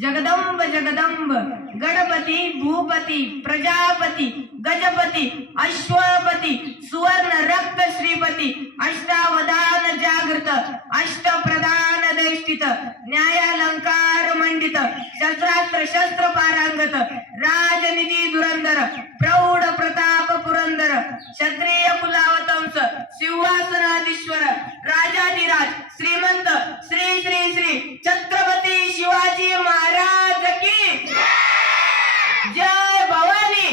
जगदंब जगदंब गणपती भूपती प्रजापती गजपती अश्वपती सुवर्ण रक्त श्रीपती अष्टावधान जागृत अष्टप्रधान देष्टित न्यायालंकार मंडित शस्त्रास्त्र शस्त्र पारांगत राजनिधी धुरंधर प्रौढ प्रताप पुरंदर क्षत्रिय कुलावतंस सिंहासनाधीश्वर राजाधिराज श्रीमंत श्री श्री श्री छत्रपती शिवाजी महाराज की जय भवानी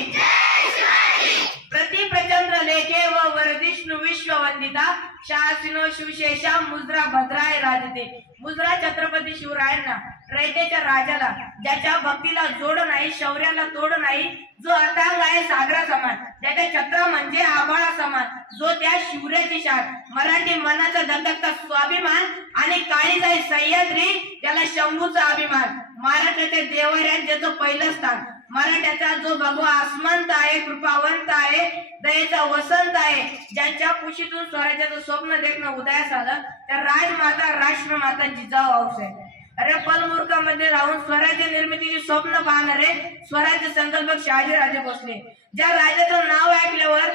प्रतिप्रचंद्र लेखे व वरदिष्णु विश्ववंदिता शासिनो शिवशेषा मुद्रा भद्राय राजते मुद्रा छत्रपती शिवरायांना रयतेच्या राजाला ज्याच्या भक्तीला जोड नाही शौर्याला तोड नाही जो अथांग आहे सागरा समान ज्याच्या छत्र म्हणजे आभाळा समान जो त्या शिवराची शान मराठी मनाचा धगधगता स्वाभिमान आणि काळीजाई सह्याद्री त्याला शंभूचा अभिमान महाराष्ट्राच्या देवाऱ्यात ज्याचं पहिलं स्थान मराठ्याचा जो भगवा आसमंत आहे कृपावंत आहे दयेचा वसंत आहे ज्यांच्या कुशीतून स्वराज्याचं स्वप्न देखणं उदयास आलं त्या राजमाता राष्ट्रमाता जिजाऊ आऊसाहेब अरे पलमुर्कामध्ये राहून स्वराज्य निर्मितीची स्वप्न पाहणारे स्वराज्य संकल्पक शहाजीराजे भोसले ज्या राजाचं नाव ऐकल्यावर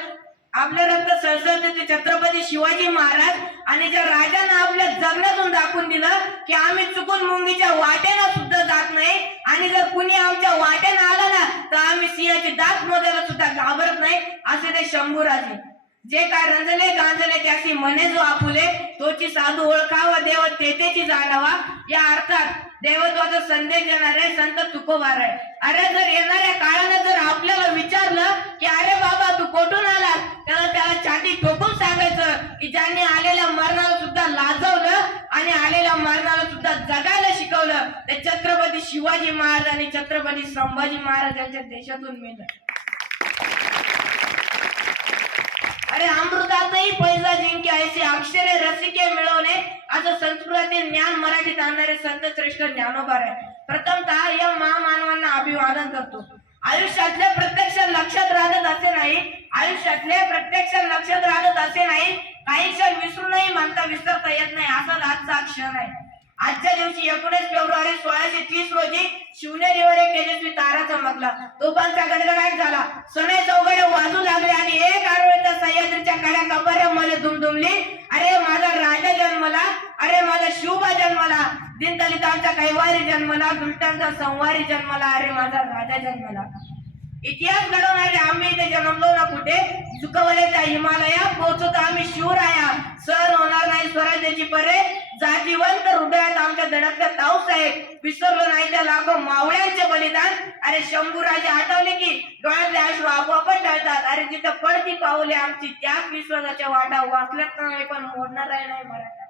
आपलं रक्त सळसळते छत्रपती शिवाजी महाराज आणि ज्या राजानं आपल्या जगण्यातून दाखवून दिलं की आम्ही चुकून मुंगीच्या वाटेनं सुद्धा जात नाही आणि जर कुणी आमच्या वाटेनं आलं ना तर आम्ही सिंहाची दात मोजायला सुद्धा घाबरत नाही असे ते शंभूराजे जे काय रंजले गांजले त्याची मने जो आपुले तोची साधू ओळखावा देव तेथेची जाणावा या अर्थात देवत्वाचा संदेश देणारे संत तुकोबार आहे अरे जर येणाऱ्या काळानं जर आपल्याला विचारलं की अरे बाबा तू कुठून आला त्याला छाती ठोकून सांगायचं की ज्यांनी आलेल्या मरणाला सुद्धा लाजवलं आणि आलेल्या मरणाला सुद्धा जगायला शिकवलं ते छत्रपती शिवाजी महाराज आणि छत्रपती संभाजी महाराज यांच्या देशातून मिळलं अरे अमृतातही पैसा जिंके ऐसे अक्षरे रसिके मिळवणे असं संस्कृतातील ज्ञान मराठीत आणणारे संत श्रेष्ठ ज्ञानोबार आहे प्रथमतः या महामानवांना अभिवादन करतो आयुष्यातले प्रत्यक्ष लक्षात राहत असे नाही आयुष्यातले प्रत्यक्ष लक्षात राहत असे नाही काही क्षण विसरूनही म्हणता विसरता येत नाही असाच आजचा क्षण आहे आजच्या दिवशी 19 फेब्रुवारी 1630 रोजी शिवनेरीवर एक तेजस्वी तारा चमकला तोफांचा गडगडाट झाला सनई चौघडे वाजू लागले आणि एक आरोळीच्या सह्याद्रीच्या काड्या कबऱ्यामध्ये दुमदुमली अरे माझा राजा जन्मला अरे माझा शिवबा जन्मला दीनदलितांचा कैवारी जन्मला दुष्टांचा संवारी जन्मला अरे माझा राजा जन्मला इतिहास घडवणारे आम्ही इथे जन्मलो ना कुठे चुकवले त्या हिमालया पोहोचतो आम्ही शिवराया सहन होणार नाही स्वराज्याची परे जातीवंत हृदयात आमच्या धडकत्या ताऊस आहे विसरलो नाही त्या लाखो मावळ्यांचे बलिदान अरे शंभूराजे आठवले की डोळ्यातले अश्रू आपोआपच टळतात अरे जिथं पडती पावले आमची त्याच विश्वासाच्या वाटा वाकल्यात नाही पण मोडणार आहे नाही मराठा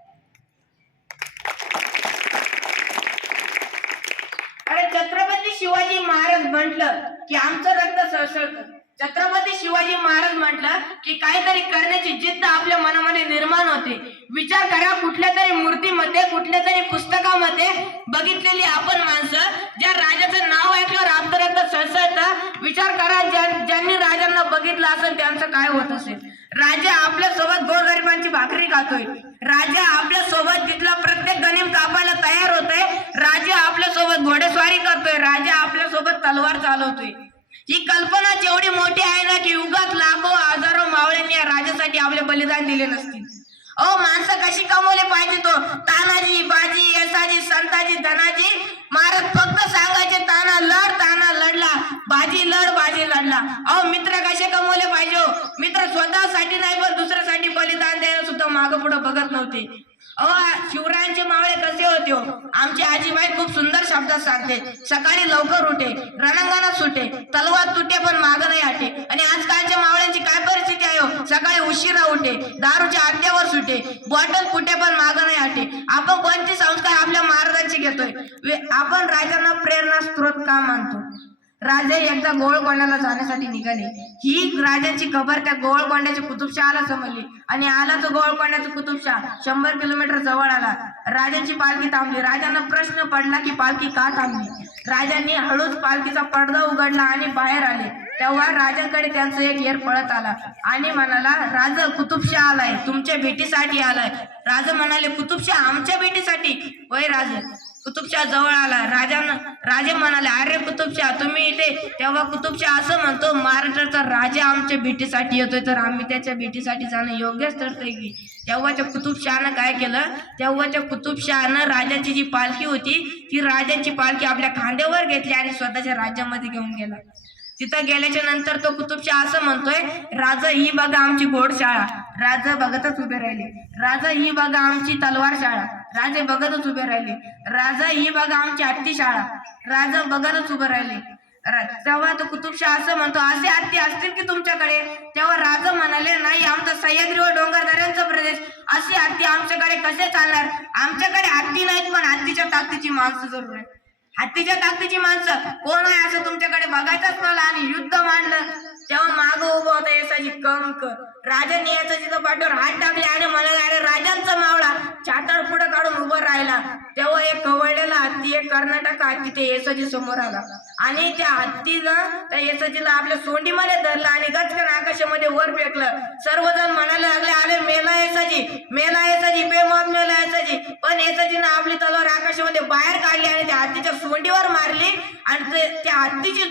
अरे छत्रपती शिवाजी महाराज म्हटलं की आमचं रक्त सळसळतं छत्रपती शिवाजी महाराज म्हटलं की काहीतरी करण्याची जिद्द आपल्या मनामध्ये निर्माण होते विचार करा कुठल्या तरी मूर्तीमध्ये कुठल्या तरी पुस्तकामध्ये बघितलेली आपण माणसं ज्या राजाचं नाव ऐकल्यावर आपलं रक्त सळसळतं विचार करा ज्यांनी राजांना बघितलं असेल त्यांचं काय होत असेल राजा आपल्या सोबत गोरगरिबांची भाकरी खातोय राजा आपल्या सोबत तिथला प्रत्येक गनिम कापायला तयार होतोय राजा आपल्या सोबत घोडेस्वारी करतोय राजा आपल्या सोबत तलवार चालवतोय ही कल्पना जेवढी मोठी आहे ना की युगात लाखो हजारो मावळ्यांनी या राजासाठी आपले बलिदान दिले नसतील अहो माणसं कशी कमवले पाहिजे तो तानाजी बाजी यसाजी संताजी धनाजी महाराज फक्त सांगायचे ताना लढला बाजी लढला अहो मित्र कसे कमवले पाहिजे मित्र स्वतःसाठी नाही पण दुसऱ्यासाठी बलिदान द्यायला सुद्धा मागं पुढं बघत नव्हते अहो शिवरायांचे मावळे कसे होते हो आमची आजीबाई खूप सुंदर शब्दात सांगते सकाळी लवकर उठे रणांगणात सुटे तलवार तुटे पण मागं नाही हटे आणि आजकालच्या मावळ्यांची काय परिस्थिती आहे हो सकाळी उशिरा उठे दारूच्या अड्ड्यावर सुटे बॉटल फुटे पण मागं नाही हटे आपण कोणते संस्कार आपल्या महाराजांचे घेतोय आपण राजांना प्रेरणा स्त्रोत का मानतो राजे एकदा गोवळकोंड्याला जाण्यासाठी निघाले ही राजांची खबर त्या गोवळकोंड्याच्या कुतुबशहाला समजली आणि आला तो गोवळकोंड्याचा कुतुबशाह 100 किलोमीटर जवळ आला राजांची पालखी थांबली राजांना प्रश्न पडला की पालखी का थांबली राजांनी हळूच पालखीचा पडदा उघडला आणि बाहेर आले तेव्हा राजांकडे त्यांचं एक येर पळत आला आणि म्हणाला राजा कुतुबशाह आलाय तुमच्या भेटीसाठी आलाय राजा म्हणाले कुतुबशाह आमच्या भेटीसाठी होय राजे कुतुबशाह जवळ आला. राजे म्हणाले, अरे कुतुबशाह तुम्ही इथे. तेव्हा कुतुबशाह असं म्हणतो, महाराष्ट्राचा राजा आमच्या भेटीसाठी येतोय तर आम्ही त्याच्या भेटीसाठी जाणं योग्यच ठरतंय की. तेव्हाच्या कुतुबशहानं काय केलं, तेव्हाच्या कुतुबशहानं राजाची जी पालखी होती ती राजाची पालखी आपल्या खांद्यावर घेतली आणि स्वतःच्या राज्यामध्ये घेऊन गेला. तिथं गेल्याच्या नंतर तो कुतुबशाह असं म्हणतोय, राजा ही बघा आमची घोडशाळा. राजा बघतच उभे राहिले. राजा ही बघा आमची तलवार शाळा. राजे बघतच उभे राहिले. राजा ही बघा आमची हत्ती शाळा. राजा बघतच उभे राहिले. तेव्हा तो कुतुबशाह असं म्हणतो, असे हत्ती असतील की तुमच्याकडे. तेव्हा राजा म्हणाले, नाही, आमचा सह्याद्री व डोंगरदऱ्यांचा प्रदेश, अशी हत्ती आमच्याकडे कसे चालणार. आमच्याकडे हत्ती नाहीत पण हत्तीच्या ताकदीची माणसं जरूर आहेत. हत्तीच्या ताकदीची माणसं कोण आहे असं तुमच्याकडे बघायचंच मला. आणि युद्ध मांडलं. तेव्हा मागं उभा होता येसाजी कंक. राजाने येसाजीच्या पाठीवर हात टाकले आणि म्हणाले, अरे राजांचा मावळा. छाताळ पुढे काढून उभं राहिला. तेव्हा एक खवळलेला हत्ती, एक कर्नाटक हत्ती ते येसाजी समोर आला आणि त्या हत्तीनं त्या येसाजीला आपल्या सोंडीमध्ये धरलं आणि गचकन आकाशामध्ये वर फेकलं. सर्वजण म्हणायला लागले, अरे मेला येसाजी, मेला येसाजी, बेमौत मेला येसाजी. पण येसाजीनं आपली तलवार आकाशामध्ये बाहेर काढली आणि त्या हत्तीच्या सोंडीवर मारली आणि त्या हत्तीची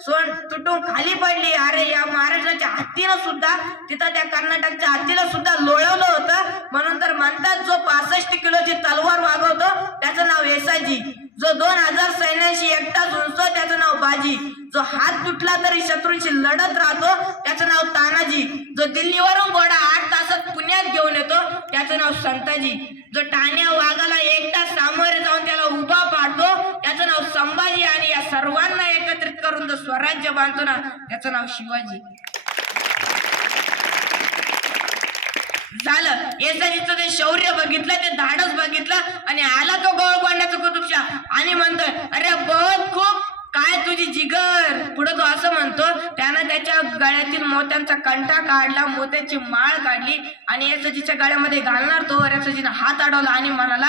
सोंड तुटून खाली पडली. अरे या महाराष्ट्राच्या हत्तीनं सुद्धा तिथं त्या कर्नाटकच्या हत्तीला सुद्धा लोळवलं होतं. म्हणून तर म्हणतात, जो 65 किलोची तलवार वागवतो त्याचं नाव येसाजी. जो 2000 सैन्याशी एकटा झुंजतो त्याचं नाव बाजी. जो हात तुटला तरी शत्रूंशी लढत राहतो त्याचं नाव तानाजी. जो दिल्लीवरून घोडा 8 तासात पुण्यात घेऊन येतो त्याचं नाव संताजी. जो टाण्या वाघाला एकटा सामोरे जाऊन त्याला उभा पाडतो त्याचं नाव संभाजी. आणि या सर्वांना एकत्रित करून जो स्वराज्य बांधतो ना त्याचं नाव शिवाजी. झालं. येसाजीचं ते शौर्य बघितलं, ते धाडस बघितलं आणि आला तो गोळकोंड्याचा कुतुबशाह आणि म्हणतोय, अरे बहुत खूप, काय तुझी जिगर. पुढे तो असं म्हणतो, त्यानं त्याच्या गळ्यातील मोत्यांचा कंठा काढला, मोत्याची माळ काढली आणि येसाजीच्या गळ्यामध्ये घालणार तो येसाजीनं हात अडवला आणि म्हणाला,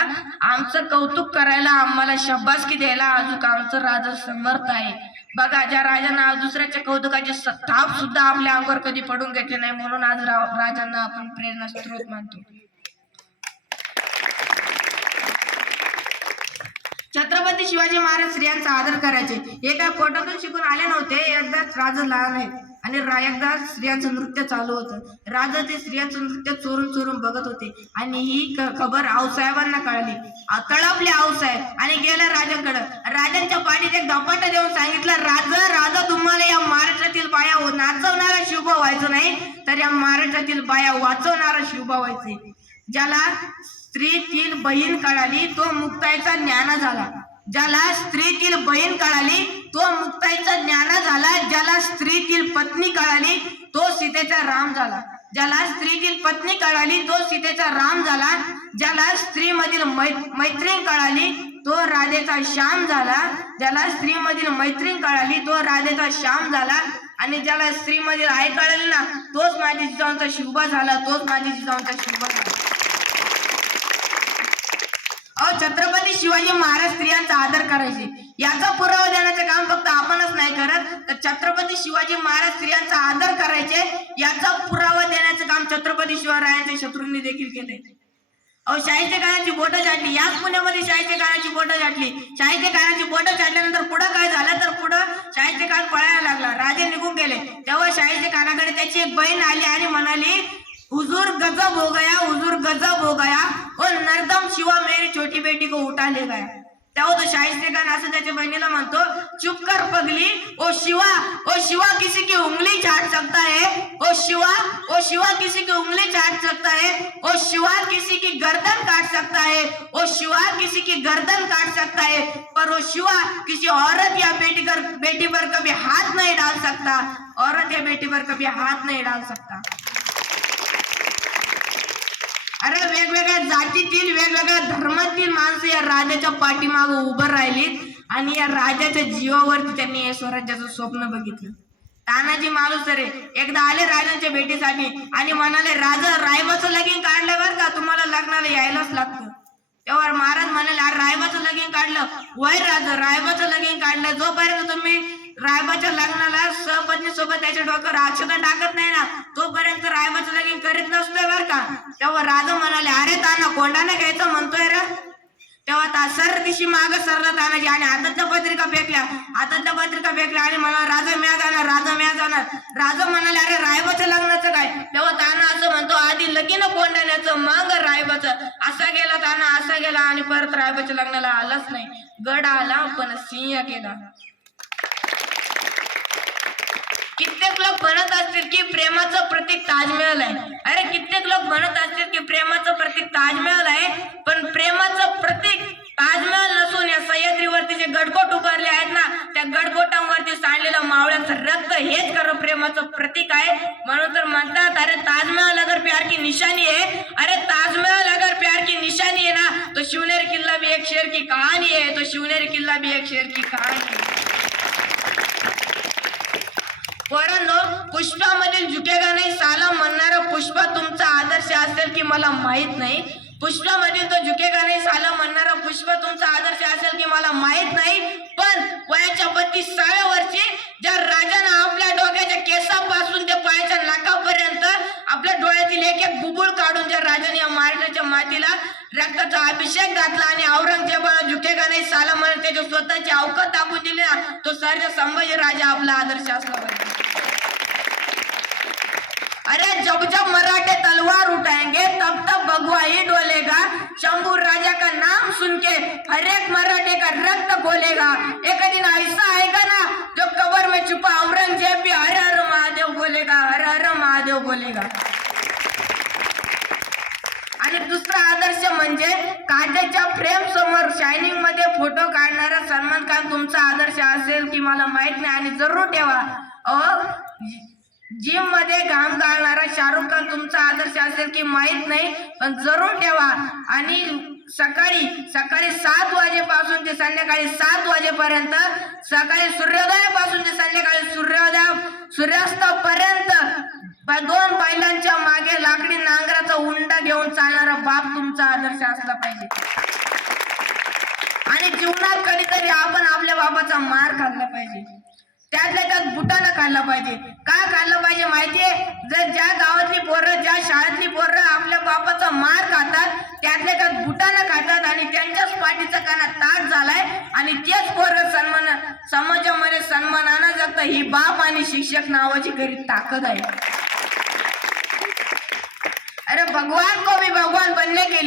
आमचं कौतुक करायला, आम्हाला शाबासकी द्यायला अजून आमचं राजा समर्थ आहे. बघा, ज्या राजांना दुसऱ्याच्या कौतुकाचे थाप सुद्धा आपल्या अंगावर कधी पडून घेतले नाही, म्हणून आज राजांना आपण प्रेरणा स्त्रोत मानतो. छत्रपती शिवाजी महाराज स्त्रियांचा आदर करायचे. हे काय पोटातून शिकून आले नव्हते. एकदाच राजा लहान आहेत आणि एकदा स्त्रियांचं नृत्य चालू होतं. राजा ते स्त्रियांचं नृत्य चोरून चोरून बघत होते आणि ही खबर आऊसाहेबांना कळली. तळपले आऊसाहेब आणि गेल्या राजाकडं. राजांच्या पाठीत एक धपाटा देऊन सांगितलं, राजा तुम्हाला या महाराष्ट्रातील बाया नाचवणारा शिवबा व्हायचं नाही तर या महाराष्ट्रातील बाया वाचवणारा शिवबा व्हायचे. ज्याला स्त्रीतील बहीण कळाली तो मुक्ताईचा ज्ञान झाला. ज्याला स्त्रीतील बहीण कळाली तो मुक्ताईचा ज्ञान झाला. ज्याला स्त्रीतील पत्नी कळाली तो सीतेचा राम झाला. ज्याला स्त्रीतील पत्नी कळाली तो सीतेचा राम झाला. ज्याला स्त्रीमधील मैत्रीण कळाली तो राधेचा श्याम झाला. ज्याला स्त्रीमधील मैत्रीण कळाली तो राधेचा श्याम झाला. आणि ज्याला स्त्रीमधील आई कळाली ना तोच माझी जिजाऊंचा शिवबा झाला. तोच माझी जिजाऊंचा शिवबा झाला. छत्रपती शिवाजी महाराज स्त्रियांचा आदर करायचे. याचा पुरावा देण्याचं काम फक्त आपणच नाही करत, तर छत्रपती शिवाजी महाराज स्त्रियांचा आदर करायचे याचा पुरावा देण्याचं काम छत्रपती शिवरायांच्या शत्रूंनी देखील केले. शाहीच्या कानाची बोटं छाटली. याच पुण्यामध्ये शाहीच्या कानाची बोटं छाटली. शाहीच्या कानाची बोटं छाटल्यानंतर पुढं काय झालं तर पुढं शाहीचे कान पळायला लागला. राजे निघून गेले. तेव्हा शाहीच्या कानाकडे त्याची एक बहीण आली आणि म्हणाली, हुजूर गजब हो गया, हुजूर गजब हो गया, और नरदम शिवा मेरी छोटी बेटी को उठा ले गया. तेव्हा तो शाहिस्ते खान असं त्याच्या बहिणीला म्हणतो, चुप कर पगली, ओ शिवा किसी की उंगली चाट सकता है, ओ शिवा किसी की उंगली चाट सकता है, ओ शिवा किसी की गर्दन काट सकता है, ओ शिवा किसी की गर्दन काट सकता है, पर वो शिवा किसी औरत या बेटी पर कभी हाथ नहीं डाल सकता. औरत या बेटी पर कभी हाथ नहीं डाल सकता. अरे वेगवेगळ्या जातीतील वेगवेगळ्या धर्मातील माणसं या राजाच्या पाठीमागे उभं राहिलीत आणि या राजाच्या जीवावरती त्यांनी या स्वराज्याचं स्वप्न बघितलं. तानाजी मालुसरे एकदा आले राजांच्या भेटीसाठी आणि म्हणाले, राजा रायबाचं लगीन काढलं बरं का, तुम्हाला लग्नाला यायलाच लागतं. तेव्हा महाराज म्हणाले, रायबाचं लगीन काढलं वय राजा, रायबाचं लगीन काढलं. जोपर्यंत तुम्ही रायबाच्या लग्नाला सहपत्नी सोबत त्याच्या डोक्यावर अक्षता टाकत नाही ना तोपर्यंत रायबाचं लगीन करीत नसतोय बरं का. तेव्हा राजा म्हणाले, अरे ताना कोंडाने घ्यायचं म्हणतोय रे. तेव्हा सर दिशी माग सरला तानाजी आणि हातातल्या पत्रिका फेकल्या आणि मला राजा मिळा जाणार राजा म्हणाले, अरे रायबाच्या लग्नाचं काय? तेव्हा ताना असं म्हणतो, आधी लगीन कोंडाण्याचं माग रायबाचं. असा गेला आणि परत रायबाच्या लग्नाला आलाच नाही. गड आला पण सिंह गेला. कित्येक लोक म्हणत असतील की प्रेमाचं प्रतीक ताजमहल आहे. अरे कित्येक लोक म्हणत असतील की प्रेमाचं प्रतीक ताजमहल आहे, पण प्रेमाचं प्रतीक ताजमहल नसून या सह्याद्रीवरती जे गडकोट उभारले आहेत ना, त्या गडकोटांवरती सांडलेलं मावळ्याचं रक्त हेच खरं प्रेमाचं प्रतीक आहे. म्हणून तर म्हणतात, अरे ताजमहल अगर प्यार की निशानी है, अरे ताजमहल अगर प्यार की निशानी है ना, तो शिवनेरी किल्ला भी एक शेर की कहानी है, तो शिवनेरी किल्ला भी एक शेर की कहानी है. पोरांनो, पुष्पामधील झुकेगा नाही साला म्हणणारा पुष्पा तुमचा आदर्श असेल की मला माहित नाही. पुष्पामधील तो झुकेगा नाही साला म्हणणारा पुष्पा तुमचा आदर्श असेल की मला माहित नाही. पण वयाच्या 32व्या वर्षी ज्या राजानं आपल्या डोक्याच्या केसापासून ते पायाच्या नाकापर्यंत आपल्या डोळ्यातील एक एक बुबुळ काढून ज्या राजाने या महाराष्ट्राच्या मातीला रक्ताचा अभिषेक घातला आणि औरंगजेबाला झुकेगा नाही साला म्हणून त्याच्या स्वतःची अवकात टाकून दिली ना, तो सर्व संभाजी राजा आपला आदर्श असला पाहिजे. अरे जब जब मराठे तलवार उठाएंगे तब तब भगवा ही डोलेगा. शंभू राजा का नाम सुन के हर एक मराठे का रक्त बोलेगा. एक दिन ऐसा आएगा ना जो कब्र में छुपा औरंगजेब भी हर हर महादेव बोलेगा, हर हर महादेव बोलेगा. आणि दुसरा आदर्श म्हणजे काचेच्या फ्रेम समोर शायनिंग मध्ये फोटो काढणारा सलमान खान तुमचा आदर्श असेल की मला माहित नाही आणि जरूर ठेवा. जिम मध्ये घाम गाळणारा शाहरुख खान तुमचा आदर्श असेल की माहित नाही, पण जरूर ठेवा. आणि सकाळी 7 वाजेपासून ते संध्याकाळी 7 वाजेपर्यंत, सकाळी सूर्योदयापासून ते संध्याकाळी सूर्यास्तापर्यंत 2 बैलांच्या मागे लाकडी नांगराचा उंडा घेऊन चालणारा बाप तुमचा आदर्श असला पाहिजे. आणि जीवनात कधीतरी आपण आपल्या बापाचा मार खाल्ला पाहिजे, त्यातल्या त्यात बुटानं खाल्ला पाहिजे. का खाल्लं पाहिजे माहितीये? जर ज्या गावातली पोरं, ज्या शाळेतली पोरं आपल्या बापाचा मार खातात, त्यातल्या त्यात बुटानं खातात आणि त्यांच्याच पाठीचा काना ताट झालाय आणि तेच पोरं समाजामध्ये सन्मानानं जगतात. ही बाप आणि शिक्षक नावाची खरी ताकद आहे. अरे भगवान को भी भगवान बनने के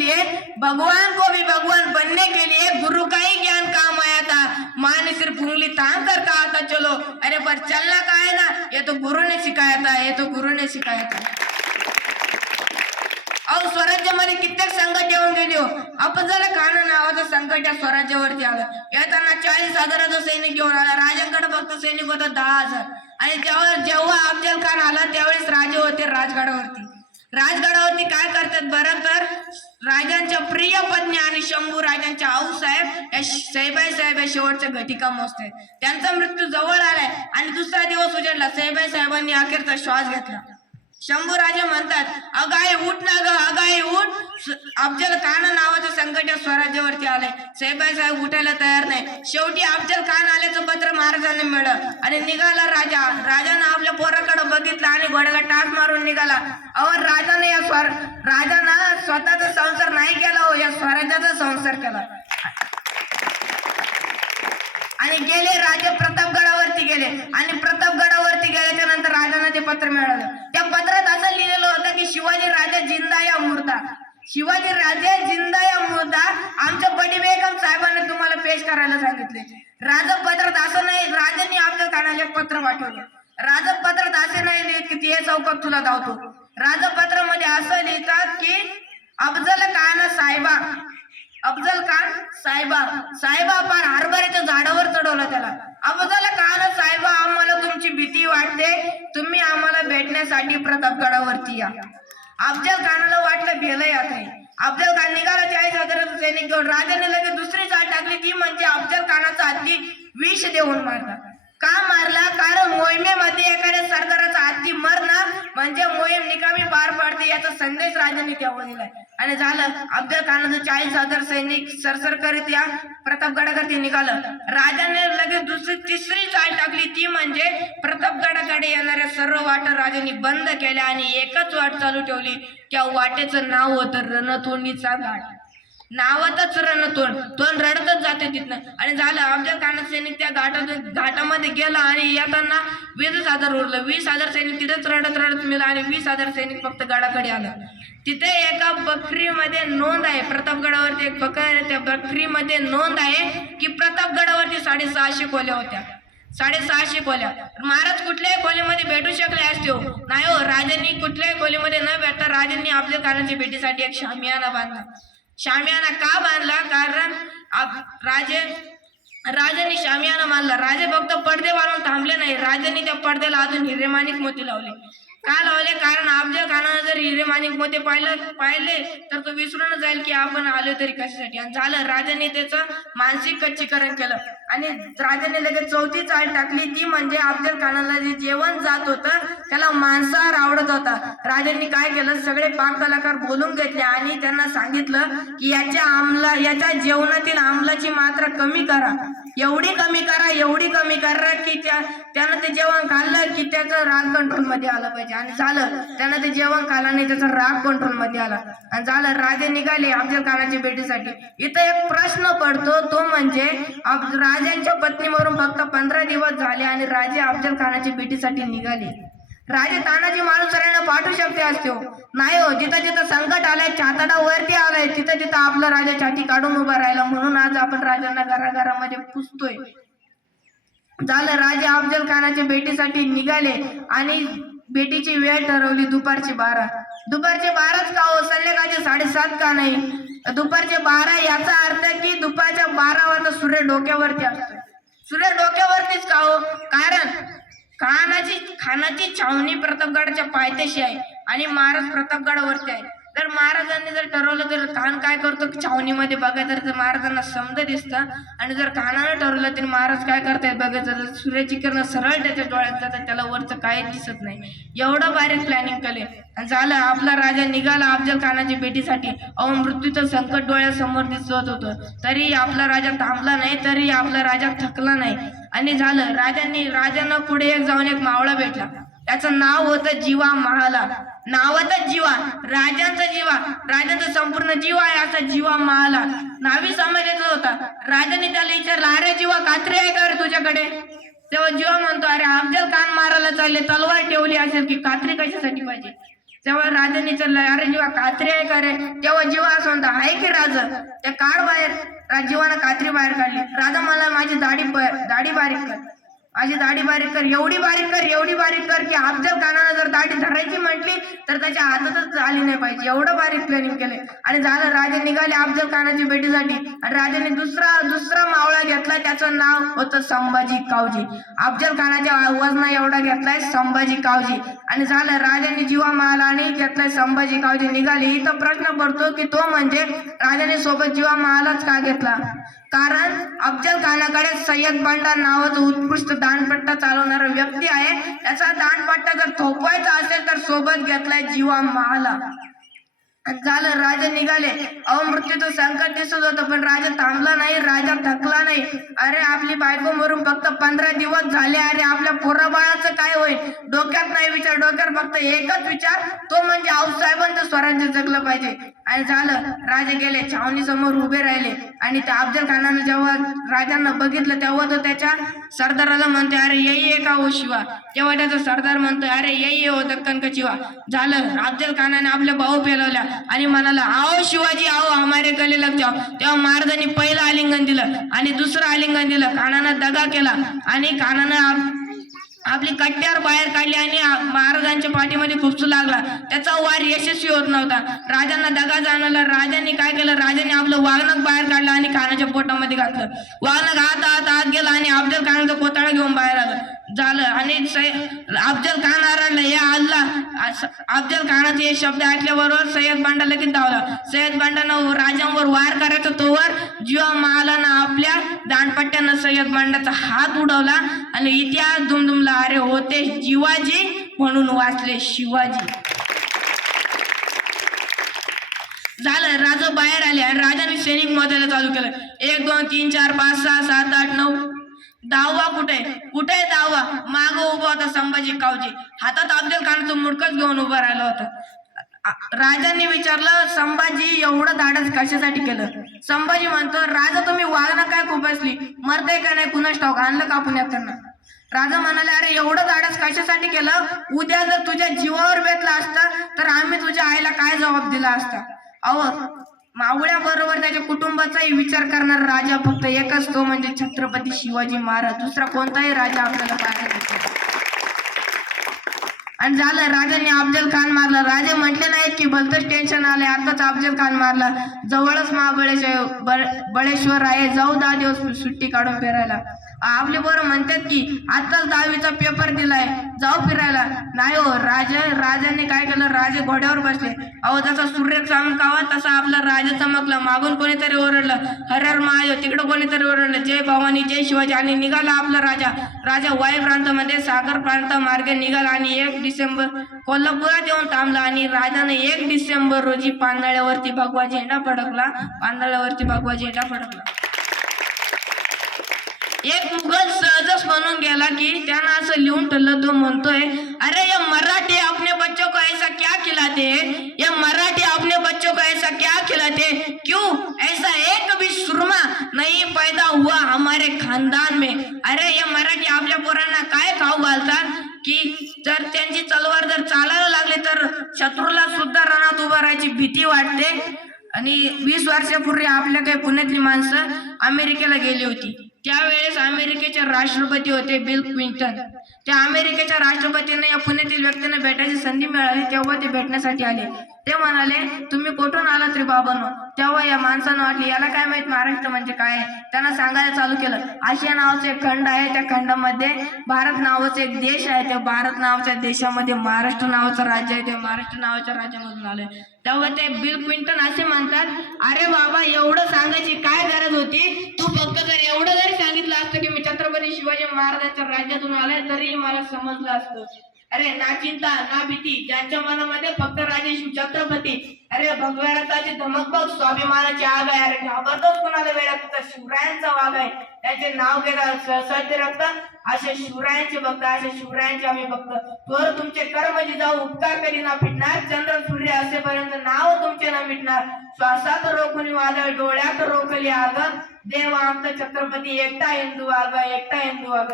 लिए गुरु का ही ज्ञान काम आया था. माँ ने सिर्फ उंगली तान कर कहा था चलो, अरे पर चलना का है ना, ये तो गुरु ने सिखाया था. अहो स्वराज्यामध्ये कित्येक संकट येऊन गेली हो. अफजल खान नावाचं संकट या स्वराज्यावरती आलं. येताना 40,000चा सैनिक घेऊन आला. राजांकडे फक्त सैनिक होतं 10,000. आणि जेव्हा अफजल खान आला त्यावेळेस राजे होते राजगडावरती काय करतात बरं, तर राजांच्या प्रिय पत्नी आणि शंभू राजांच्या आऊसाहेब या सईबाई या शेवटच्या घटिका मोजतात. त्यांचा मृत्यू जवळ आलाय आणि दुसरा दिवस उजाडला. सईबाई साहेबांनी अखेरचा श्वास घेतला. शंभू राजा म्हणतात, अगाई उठ ना ग, अगाई उठ. अफजल खान नावाचं संकट या स्वराज्यावरती आलंय. सईबाई साहेब उठायला तयार नाही. शेवटी अफजल खान आल्याचं पत्र महाराजांनी मिळालं आणि निघाला राजानं आपल्या पोराकडे बघितलं आणि घोड्याला टाच मारून निघाला. राजानं स्वतःचा संसार नाही केला हो, या स्वराज्याचा संसार केला. आणि गेले राजे प्रतापगडावरती गेले आणि प्रतापगडावरती गेल्याच्या नंतर राजांना ते पत्र मिळालं. त्या पत्रात असं लिहिलेलं होतं की शिवाजी राजे जिंदा या मुर्दा. आमच्या बडी बेगम साहेबांनी तुम्हाला पेश करायला सांगितले. राजपत्रात असं नाही, राजांनी अफजल खानाला एक पत्र पाठवलं. राजपत्रात असे नाही लिहित की हे चौकात तुला धावतो. राजपत्रामध्ये असं लिहितात की अफजल खान साहेबा पार हरभऱ्याच्या झाडावर चढवलं त्याला. अफजल खान साहेबा, आम्हाला तुमची भीती वाटते, तुम्ही आम्हाला भेटण्यासाठी प्रतापगडावरती या. अफजल खानाला वाटलं भेलय आता. अफजल खान निघाला 40,000चा सैनिक घेऊन. राजाने लगेच दुसरी चाल टाकली, ती म्हणजे अफजल खानाचा हत्ती विष देऊन मारला. का मारला? कारण मोहिमेमध्ये एखाद्या सरदाराचा हत्ती मरणं म्हणजे मोहीम निकामी पार पाडते याचा संदेश राजांनी तेव्हा दिलाय. आणि झालं, अफजल खानाचं 40,000 सैनिक सरसर करीत या प्रतापगडाकडे निघालं. राजाने लगेच तिसरी चाल टाकली, ती म्हणजे प्रतापगडाकडे येणाऱ्या सर्व वाटा राजांनी बंद केल्या आणि एकच वाट चालू ठेवली. त्या वाटेचं नाव होतं रणतोडीचा घाट. नावातच रणतोंड, तोंड रडतच जाते तिथनं. आणि झालं अफजल खानाचं सैनिक त्या घाटामध्ये गेला आणि येताना 20,000 उरलं. 20,000 सैनिक तिथेच रडत रडत मिळालं आणि 20,000 सैनिक फक्त गडाकडे आला. तिथे एका बकरीमध्ये नोंद आहे, प्रतापगडावरती एक बकर आहे, त्या बकरीमध्ये नोंद आहे की प्रतापगडावरती 650 खोल्या होत्या. 650 खोल्या. महाराज कुठल्याही खोलीमध्ये भेटू शकले असते हो? नाही हो, राजांनी कुठल्याही खोलीमध्ये न भेटता राजांनी अफजल खानाच्या भेटीसाठी एक शामियाना बांधला. शामियाना का बांधला? कारण राजांनी शामियाना बांधला. राजे फक्त पडदे बांधून थांबले नाही, राजांनी त्या पडद्याला अजून हिरेमाणिक मोती लावले. का लावले? कारण अफजल खानानं जर हिरेमाणिक मोती पाहिले तर तो विसरून जाईल की आपण आलो तरी कशासाठी. आणि झालं, राजांनी त्याचं मानसिक कच्चीकरण केलं आणि राजाने लगेच चौथी चाल टाकली, ती म्हणजे अफजल खानाला जे जेवण जात होतं त्याला मांसाहार आवडत होता. राजांनी काय केलं, सगळे पाक कलाकार बोलून घेतले आणि त्यांना सांगितलं की याच्या जेवणातील आमलाची मात्रा कमी करा, एवढी कमी करा की त्यानं ते जेवण खाल्लं की त्याचं राग कंट्रोल मध्ये आलं पाहिजे. आणि झालं, त्यानं ते जेवण खाल्लं नाही, त्याचा राग कंट्रोल मध्ये आला. आणि झालं, राजे निघाले अफजल खानाच्या भेटीसाठी. इथं एक प्रश्न पडतो, तो म्हणजे राजांच्या पत्नीवरून फक्त 15 दिवस झाले आणि राजे अफजल खानाच्या भेटीसाठी निघाले. राजे तानाजी मालुसऱ्यांना पाठवू शकते असते हो? नाही हो. जिथं जिथं संकट आलंय, छाताडा वरती आलाय, तिथं तिथं आपला राजा छाती काढून उभा राहिला. म्हणून आज आपण राजांना घराघरामध्ये पुजतोय. झालं, राजे अफजल खानाच्या भेटीसाठी निघाले आणि भेटीची वेळ ठरवली दुपारची 12. दुपारचे 12च का हो? संध्याकाळचे 7:30 का नाही? दुपारचे 12 याचा अर्थ की दुपारच्या 12 वाजता सूर्य डोक्यावरती असतो. सूर्य डोक्यावरतीच का हो? कारण खानाची छावणी प्रतापगडाच्या पायथ्याशी आहे आणि महाराज प्रतापगडावरती आहे. तर महाराजांनी जर ठरवलं तर खान काय करतो, छावणीमध्ये बघायचं तर महाराजांना समजा दिसतं. आणि जर खानानं ठरवलं तर महाराज काय करतायत बघायचं तर सूर्याची किरण सरळ त्याच्या डोळ्यात जातात, त्याला वरचं काहीच दिसत नाही. एवढं बारीक प्लॅनिंग केले. झालं, आपला राजा निघाला अफजल खानाच्या भेटीसाठी. मृत्यूचं संकट डोळ्यासमोर दिसत होतं, तरी आपला राजा थांबला नाही, तरी आपला राजा थकला नाही. आणि झालं, राजांना पुढे जाऊन एक मावळा भेटला. त्याचं नाव होतं जीवा महाला. नावातच जीवा, राजांचा संपूर्ण जीव आहे असा जीवा महाला. नावी समाजाचा होता. राजाने त्याला विचारलं, अरे जीवा, कात्री आहे का रे तुझ्याकडे? तेव्हा जीवा म्हणतो, अरे अफजल खान मारायला चालले, तलवार ठेवली असेल की कात्री कशासाठी पाहिजे? तेव्हा राजाने विचारलं, अरे जीवा, कात्री आहे का रे? तेव्हा जीवा असं म्हणतो, आहे की राज? ते काढ बाहेर. जीवानं कात्री बाहेर काढली. राजा मला माझी दाढी बारीक कर, माझी दाढी बारीक कर, एवढी बारीक कर की अफजल खानानं जर दाढी धरायची म्हटली तर त्याच्या हातातच आली नाही पाहिजे. एवढं बारीक प्लॅनिंग केले. आणि झालं, राजे निघाले अफजल खानाच्या भेटीसाठी. आणि राजाने दुसरा मावळा घेतला, त्याचं नाव होतं संभाजी कावजी. अफजल खानाच्या वजना एवढा घेतलाय संभाजी कावजी. आणि झालं, राजाने जीवा महाला आणि घेतलाय संभाजी कावजी. निघाले. इथं प्रश्न पडतो की तो म्हणजे राजाने सोबत जीवा महालाच का घेतला? कारण अफजल खानाकडे सय्यद बंडा नावाचा उत्कृष्ट दांडपट्टा चालवणारा व्यक्ती आहे. त्याचा दांडपट्टा जर थोपवायचा असेल तर सोबत घेतलाय जीवा महाला. झालं, राजा निघाले. मृत्यूचं संकट दिसत होतं पण राजा थांबला नाही, राजा थकला नाही. अरे आपली बायको मरून फक्त 15 दिवस झाले, अरे आपल्या पोराबाळाचं काय होईल? डोक्यात नाही विचार, डोक्यात फक्त एकच विचार, तो म्हणजे आऊसाहेबांचं स्वराज्य जगलं पाहिजे. आणि झालं, राजे गेले, छावणी समोर उभे राहिले. आणि त्या अफजल खानानं जेव्हा राजांना बघितलं तेव्हा तो त्याच्या सरदाराला म्हणतोय, अरे ये का हो शिवा? तेव्हा त्याचा सरदार म्हणतोय, अरे ये हो दक्कन का शिवा. झालं, अफजल खानाने आपल्या भाऊ पेलवल्या आणि म्हणाला, आओ शिवाजी आओ, हमारे गले लग जाओ. तेव्हा महाराजांनी पहिलं आलिंगन दिलं आणि दुसरं आलिंगन दिलं. खानानं दगा केला आणि खानानं आपली कट्यार बाहेर काढली आणि महाराजांच्या पाठीमध्ये खुपसू लागला. त्याचा वार यशस्वी होत नव्हता. राजांना दगा जाणवला. राजांनी काय केलं, राजाने आपलं वाघनख बाहेर काढलं आणि खानाच्या पोटामध्ये घातलं. वाघनख आत गेला आणि अफजल खानाचा कोताळा घेऊन बाहेर आलं. झालं आणि अफजल खान आरडला, या अल्लाह. अफजल खानाचे हे शब्द ऐकल्याबरोबर सय्यद बंडा लगेच धावला. सय्यद बंडानं राजांवर वार करायचा तोवर जीवा महालानं आपल्या दांडपट्ट्यानं सय्यद बंडाचा हात उडवला आणि इतिहास दुमदुमला. अरे होते जीवाजी म्हणून वाचले शिवाजी. झालं, राजा बाहेर आले आणि राजाने सैनिक मोजायला चालू केलं. 1 2 3 4 5 6 7 8 9. 10वा कुठे 10वा? मागं उभा होता संभाजी कावजी. हातात अफजल खानाचं मुडकच घेऊन उभा राहिला होता. राजांनी विचारलं, संभाजी एवढं धाडस कशासाठी केलं? संभाजी म्हणतो, राजा तुम्ही वागणं काय खूप असली, मरते का नाही कुणाच ठाऊक, आणलं का आपण येताना? राजा म्हणाले, अरे एवढं धाडस कशासाठी केलं? उद्या जर तुझ्या जीवावर बेतला असता तर आम्ही तुझ्या आईला काय जबाब दिला असता? अहो, मावळ्याबरोबर त्याच्या कुटुंबाचाही विचार करणारा राजा फक्त एकच, तो म्हणजे छत्रपती शिवाजी महाराज. दुसरा कोणताही राजा आपल्याला पाहायला दिसत. आणि झालं, राजांनी अफजल खान मारला. राजे म्हटले नाहीत की भलतंच टेन्शन आले, आताच अफजल खान मारला, जवळच बळेश्वर आहे, जाऊ 10 दिवस सुट्टी काढून फिरायला. आपले बरं म्हणतात की आताच 10वीचा पेपर दिलाय, जाऊ फिरायला. नाही हो, राजांनी काय केलं, राजे घोड्यावर बसले. अहो, जसा सूर्य चमकावा तसा आपला राजा चमकला. मागून कोणीतरी ओरडलं, हर हर महादेव. तिकडं कोणीतरी ओरडलं, जय भवानी जय शिवाजी. आणि निघाला आपला राजा वाई प्रांतामध्ये सागर प्रांत मार्गे निघाला आणि 1 डिसेंबर कोल्हापुरात येऊन थांबला. आणि राजाने 1 डिसेंबर रोजी पांदळ्यावरती भगवा झेंडा फडकला. एक मुघल सहजच म्हणून गेला की त्यानं असं लिहून ठेवलं. तो म्हणतोय, अरे ये मराठी अपने बच्चों को ऐसा क्या खिलाते, ये मराठी अपने बच्चों को ऐसा क्या खिलाते, क्यों ऐसा एक भी सुरमा नहीं पैदा हुआ हमारे खानदान में. अरे ये मराठी आपल्या पोरांना काय खाऊ घालतात की जर त्यांची तलवार जर चालायला लागली तर शत्रूला सुद्धा रणात उभं राहायची भीती वाटते. आणि 20 वर्षापूर्वी आपल्या काही पुण्यातली माणसं अमेरिकेला गेली होती. त्यावेळेस अमेरिकेचे राष्ट्रपती होते बिल क्लिंटन. त्या अमेरिकेच्या राष्ट्रपतींना या पुण्यातील व्यक्तींना भेटायची संधी मिळाली, तेव्हा ते भेटण्यासाठी आले. ते म्हणाले, तुम्ही कुठून आलात रे बाबांनो? तेव्हा या माणसानं वाटली याला काय माहित महाराष्ट्र म्हणजे काय. त्यांना सांगायला चालू केलं, आशिया नावाचा एक खंड आहे, त्या खंडामध्ये भारत नावाचा एक देश आहे, त्या भारत नावाच्या देशामध्ये महाराष्ट्र नावाचं राज्य आहे, त्या महाराष्ट्र नावाच्या राज्यामधून आले. तेव्हा ते बिल क्लिंटन असे म्हणतात, अरे बाबा एवढं सांगायची काय गरज होती, तू फक्त जर एवढं जरी सांगितलं असतं की मी छत्रपती शिवाजी महाराजांच्या राज्यातून आलाय तरी मला समजलं असतं. अरे ना चिंता ना भीती, ज्यांच्या मनामध्ये फक्त राजे शिव छत्रपती. अरे भगव्या रथाची धमक बघ, स्वाभिमानाची आग आहे. अरे घाबरतोच कोणाला वेळा, तिथं शिवरायांचा वाघ आहे. त्याचे नाव घेतात सह्याद्री रक्त, असे शिवरायांचे भक्त, असे शिवरायांचे आम्ही भक्त. तर तुमचे कर्म जिजाऊ उपकार कधी ना फिटणार, चंद्र सूर्य असेपर्यंत नाव तुमचे ना मिटणार. श्वासात रोखुनी वादळ, डोळ्यात रोखली आग, देव आमचा छत्रपती एकटा हिंदू वाघ.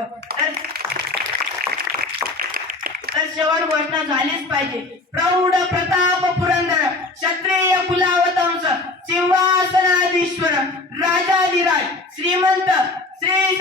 तर शेवट घोषणा झालीच पाहिजे. प्रौढ प्रताप पुरंदर, क्षत्रिय कुलावतंस, सिंहासनाधीश्वर, राजाधिराज, श्रीमंत श्री